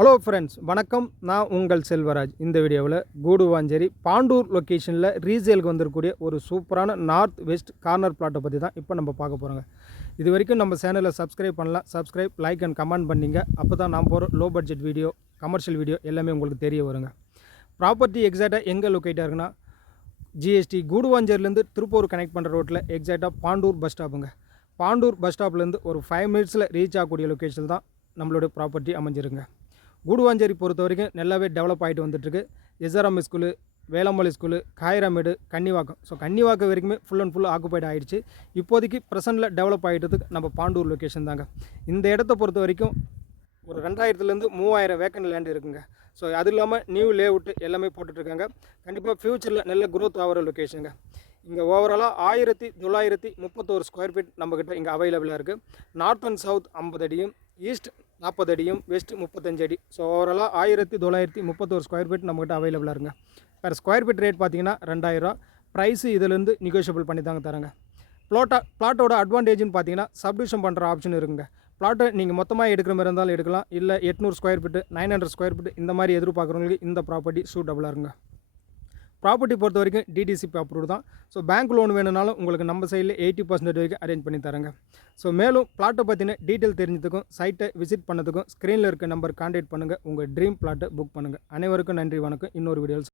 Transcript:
Hello friends, வணக்கம். நான் உங்கள் செல்வராஜ். இந்த வீடியோவில் கூடுவாஞ்சேரி பாண்டூர் லொக்கேஷனில் ரீசேலுக்கு வந்திருக்கக்கூடிய ஒரு சூப்பரான நார்த் வெஸ்ட் கார்னர் பிளாட்டை பற்றி தான் இப்போ நம்ம பார்க்க போகிறோங்க. இது வரைக்கும் நம்ம சேனலை சப்ஸ்கிரைப் பண்ணலாம். சப்ஸ்கிரைப், லைக் அண்ட் கமெண்ட் பண்ணிங்க. அப்போ தான் நான் போகிற low budget video, commercial video எல்லாமே உங்களுக்கு தெரிய வருங்க. ப்ராப்பர்ட்டி எக்ஸாக்டாக எங்கே லொக்கேட்டாக இருக்குன்னா, ஜிஎஸ்டி கூடுவாஞ்சேரிலேருந்து திருப்பூர் கனெக்ட் பண்ணுற ரோட்டில் எக்ஸாக்டாக பாண்டூர் பஸ் ஸ்டாப்புங்க. பாண்டூர் பஸ் ஸ்டாப்லேருந்து ஒரு 5 மினிட்ஸில் ரீச் ஆகக்கூடிய லொக்கேஷன் தான் நம்மளுடைய ப்ராப்பர்ட்டி அமைஞ்சிருங்க. கூடுவாஞ்சேரி பொறுத்த வரைக்கும் நல்லாவே டெவலப் ஆகிட்டு வந்துட்டுருக்கு. SRM school, Velampalli school, Kayiramedu, Kannivakkam. So Kannivakkam வரைக்குமே ஃபுல் அண்ட் ஃபுல் ஆக்குபைட் ஆகிடுச்சு. இப்போதைக்கு ப்ரெசென்ட்டில் டெவலப் ஆகிட்டதுக்கு நம்ம பாண்டூர் லொக்கேஷன் தாங்க. இந்த இடத்த பொறுத்த வரைக்கும் ஒரு 2000 3000 வேக்கண்ட் லேண்ட் இருக்குங்க. ஸோ அது இல்லாமல் நியூ லேஅவுட்டு எல்லாமே போட்டுட்ருக்காங்க. கண்டிப்பாக ஃப்யூச்சரில் நல்ல க்ரோத் ஆகிற லொக்கேஷனுங்க. இங்கே ஓவராலாக 1931 ஸ்கொயர் ஃபீட் நம்மக்கிட்ட இங்கே அவைலபிளாக இருக்குது. நார்த் அண்ட் சவுத் 50 அடியும், ஈஸ்ட் 40 அடியும், வெஸ்ட் 35 அடி. ஸோ ஓவராலாக 1931 ஸ்கொயர் ஃபீட் நம்மக்கிட்ட அவைலபிளாக இருங்க. வேறு ஸ்கொயர் ஃபீட் ரேட் பார்த்தீங்கன்னா 2000. ப்ரைஸு இதிலேருந்து நெகோஷியபிள் பண்ணி தாங்க தரேங்க. பிளாட்டோட அட்வான்டேஜ்னு பார்த்தீங்கன்னா சப்டிவிஷன் பண்ணுற ஆப்ஷன் இருக்குங்க. பிளாட்டை நீங்கள் மொத்தமாக எடுக்கிற மாதிரி இருந்தாலும் எடுக்கலாம். இல்லை 800 ஸ்கொயர் ஃபீட்டு, 900 ஸ்கொயர் ஃபீட் இந்த மாதிரி எதிர்பார்க்குறவங்களுக்கு இந்த ப்ராப்பர்ட்டி சூட்டபுளாக இருங்க. ப்ராப்பர்ட்டி பொறுத்த வரைக்கும் டிடிசிபி அப்ரூவ் தான். ஸோ பேங்க் லோன் வேணுனாலும் உங்களுக்கு நம்ம சைடில் 80% வரைக்கும் அரேஞ்ச் பண்ணி தரேங்க. ஸோ மேலும் பிளாட்டை பற்றின டீட்டெயில் தெரிஞ்சதுக்கும், சைட்டை விசிட் பண்ணதுக்கும் ஸ்க்ரீனில் இருக்க நம்பர் கான்டாக்ட் பண்ணுங்கள். உங்கள் ட்ரீம் பிளாட்டை புக் பண்ணுங்கள். அனைவருக்கும் நன்றி, வணக்கம். இன்னொரு வீடியோவில்